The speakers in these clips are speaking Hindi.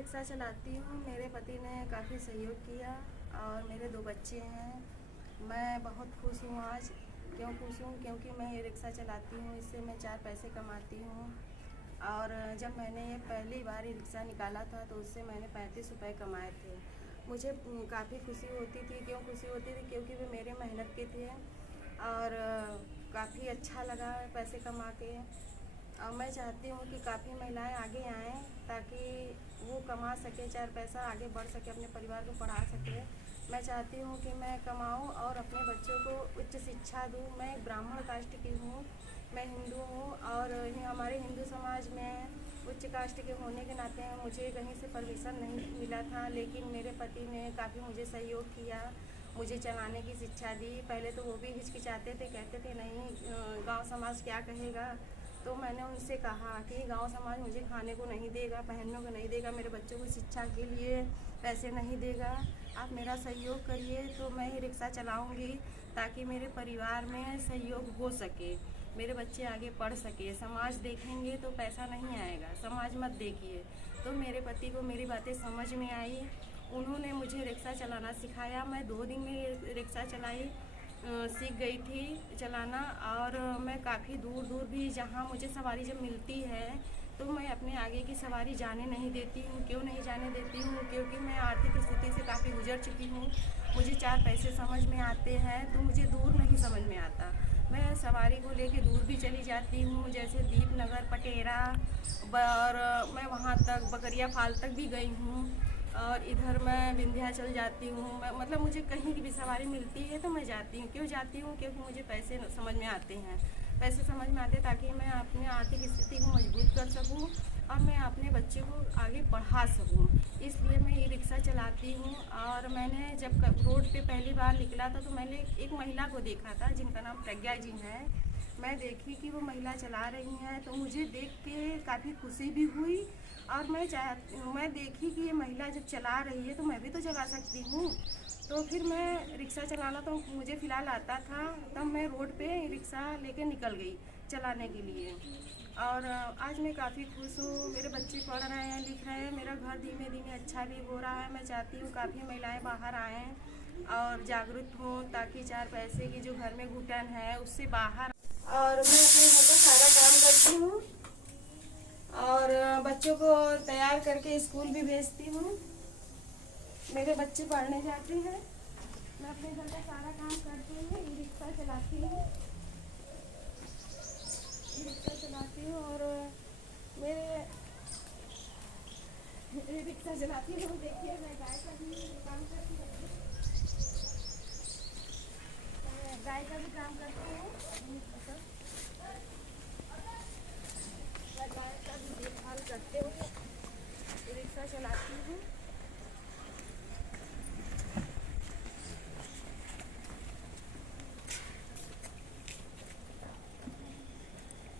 रिक्शा चलाती हूँ। मेरे पति ने काफ़ी सहयोग किया और मेरे 2 बच्चे हैं। मैं बहुत खुश हूँ आज। क्यों खुश हूँ? क्योंकि मैं ये रिक्शा चलाती हूँ, इससे मैं 4 पैसे कमाती हूँ। और जब मैंने ये पहली बार ये रिक्शा निकाला था तो उससे मैंने 35 रुपये कमाए थे। मुझे काफ़ी खुशी होती थी। क्यों खुशी होती थी? क्योंकि वे मेरे मेहनत के थे और काफ़ी अच्छा लगा पैसे कमा के। मैं चाहती हूँ कि काफ़ी महिलाएं आगे आएँ ताकि वो कमा सके, 4 पैसा आगे बढ़ सके, अपने परिवार को पढ़ा सके। मैं चाहती हूँ कि मैं कमाऊँ और अपने बच्चों को उच्च शिक्षा दूँ। मैं एक ब्राह्मण कास्ट की हूँ, मैं हिंदू हूँ और हमारे हिंदू समाज में उच्च कास्ट के होने के नाते मुझे कहीं से परमिशन नहीं मिला था, लेकिन मेरे पति ने काफ़ी मुझे सहयोग किया, मुझे चलाने की शिक्षा दी। पहले तो वो भी हिचकिचाते थे, कहते थे नहीं गांव समाज क्या कहेगा। तो मैंने उनसे कहा कि गांव समाज मुझे खाने को नहीं देगा, पहनने को नहीं देगा, मेरे बच्चों को शिक्षा के लिए पैसे नहीं देगा। आप मेरा सहयोग करिए तो मैं ही रिक्शा चलाऊंगी ताकि मेरे परिवार में सहयोग हो सके, मेरे बच्चे आगे पढ़ सके। समाज देखेंगे तो पैसा नहीं आएगा, समाज मत देखिए। तो मेरे पति को मेरी बातें समझ में आई। उन्होंने मुझे रिक्शा चलाना सिखाया। मैं 2 दिन में रिक्शा चलाई, सीख गई थी चलाना। और मैं काफ़ी दूर दूर भी जहाँ मुझे सवारी जब मिलती है तो मैं अपने आगे की सवारी जाने नहीं देती हूँ। क्यों नहीं जाने देती हूँ? क्योंकि मैं आर्थिक स्थिति से काफ़ी गुजर चुकी हूँ। मुझे 4 पैसे समझ में आते हैं तो मुझे दूर नहीं समझ में आता। मैं सवारी को लेके दूर भी चली जाती हूँ, जैसे दीपनगर, पटेरा और मैं वहाँ तक बकरिया फाल तक भी गई हूँ। और इधर मैं विंध्याचल जाती हूँ। मैं मतलब मुझे कहीं की भी सवारी मिलती है तो मैं जाती हूँ। क्यों जाती हूँ? क्योंकि मुझे पैसे समझ में आते हैं, पैसे समझ में आते ताकि मैं अपनी आर्थिक स्थिति को मजबूत कर सकूँ और मैं अपने बच्चे को आगे पढ़ा सकूँ। इसलिए मैं ये रिक्शा चलाती हूँ। और मैंने जब रोड पे पहली बार निकला था तो मैंने एक महिला को देखा था जिनका नाम प्रज्ञा जी है। मैं देखी कि वो महिला चला रही हैं तो मुझे देख के काफ़ी खुशी भी हुई। और मैं देखी कि ये महिला जब चला रही है तो मैं भी तो चला सकती हूँ। तो फिर मैं रिक्शा चलाना तो मुझे फ़िलहाल आता था, तब मैं रोड पे रिक्शा लेके निकल गई चलाने के लिए। और आज मैं काफ़ी खुश हूँ। मेरे बच्चे पढ़ रहे हैं, लिख रहे हैं, मेरा घर धीमे धीमे अच्छा भी हो रहा है। मैं चाहती हूँ काफ़ी महिलाएं बाहर आएँ और जागरूक हों ताकि 4 पैसे की जो घर में घुटन है उससे बाहर। और मैं अपने घर का सारा काम करती हूँ और बच्चों को तैयार करके स्कूल भी भेजती हूँ। मेरे बच्चे पढ़ने जाते हैं, मैं अपने घर का सारा काम करती हूँ, ई रिक्शा चलाती हूँ, ई रिक्शा चलाती हूँ। और मेरे रिक्शा चलाती हूँ। देखिए मैं गाय का भी काम करती हूँ, गाय का भी काम करती हूँ, मैं गाय का भी देखभाल करते हुए रिक्शा चलाती हूँ।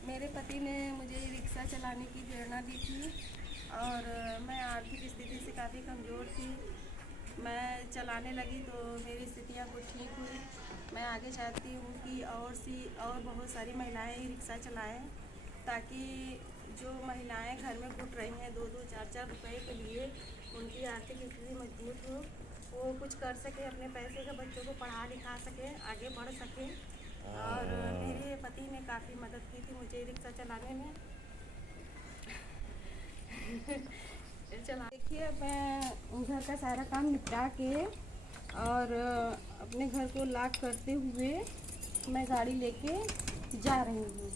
मेरे पति ने मुझे रिक्शा चलाने की प्रेरणा दी थी और मैं आर्थिक स्थिति से काफ़ी कमज़ोर थी। मैं चलाने लगी तो मेरी स्थितियाँ कुछ ठीक हुई। मैं आगे चाहती हूँ कि और बहुत सारी महिलाएं रिक्शा चलाएं ताकि जो महिलाएं घर में घुट रही हैं 2-2, 4-4 रुपए के लिए, उनकी आर्थिक स्थिति मजबूत हो, वो कुछ कर सके, अपने पैसे का बच्चों को पढ़ा लिखा सके, आगे बढ़ सके। और मेरे पति ने काफ़ी मदद की थी मुझे रिक्शा चलाने में। देखिए मैं घर का सारा काम निपटा के और अपने घर को लॉक करते हुए मैं गाड़ी लेके जा रही हूँ।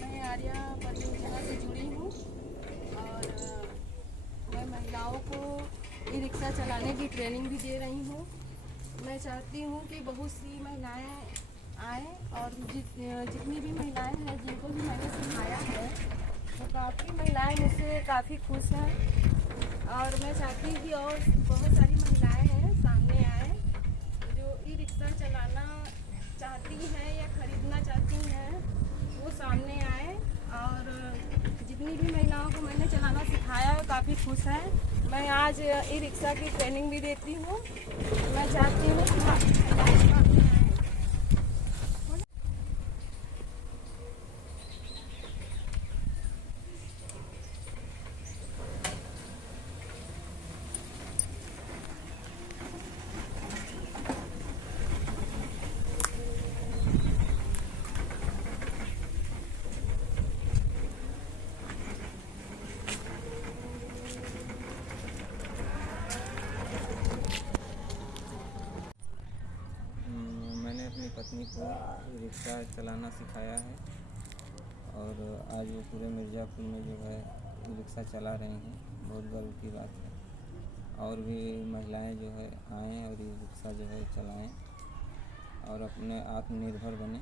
मैं आर्या परियोजना से जुड़ी हूँ और मैं महिलाओं को ई रिक्शा चलाने की ट्रेनिंग भी दे रही हूँ। मैं चाहती हूँ कि बहुत सी महिलाएं आएँ और जितनी भी महिलाएं हैं जिनको भी मैंने सिखाया है वो काफ़ी महिलाएं मुझसे काफ़ी खुश हैं। और मैं चाहती हूँ कि और बहुत सारी महिलाएं हैं सामने आए जो ई रिक्शा चलाना चाहती हैं या ख़रीदना चाहती हैं, वो सामने आए। और जितनी भी महिलाओं मैंने चलाना सिखाया है, काफ़ी खुश हैं। मैं आज ई रिक्शा की ट्रेनिंग भी देती हूँ। मैं चाहती हूँ कि मैंने अपनी पत्नी को रिक्शा चलाना सिखाया है और आज वो पूरे मिर्ज़ापुर में जो है रिक्शा चला रही हैं। बहुत गर्व की बात है। और भी महिलाएं जो है आएँ और ये रिक्शा जो है चलाएं और अपने आत्मनिर्भर बने।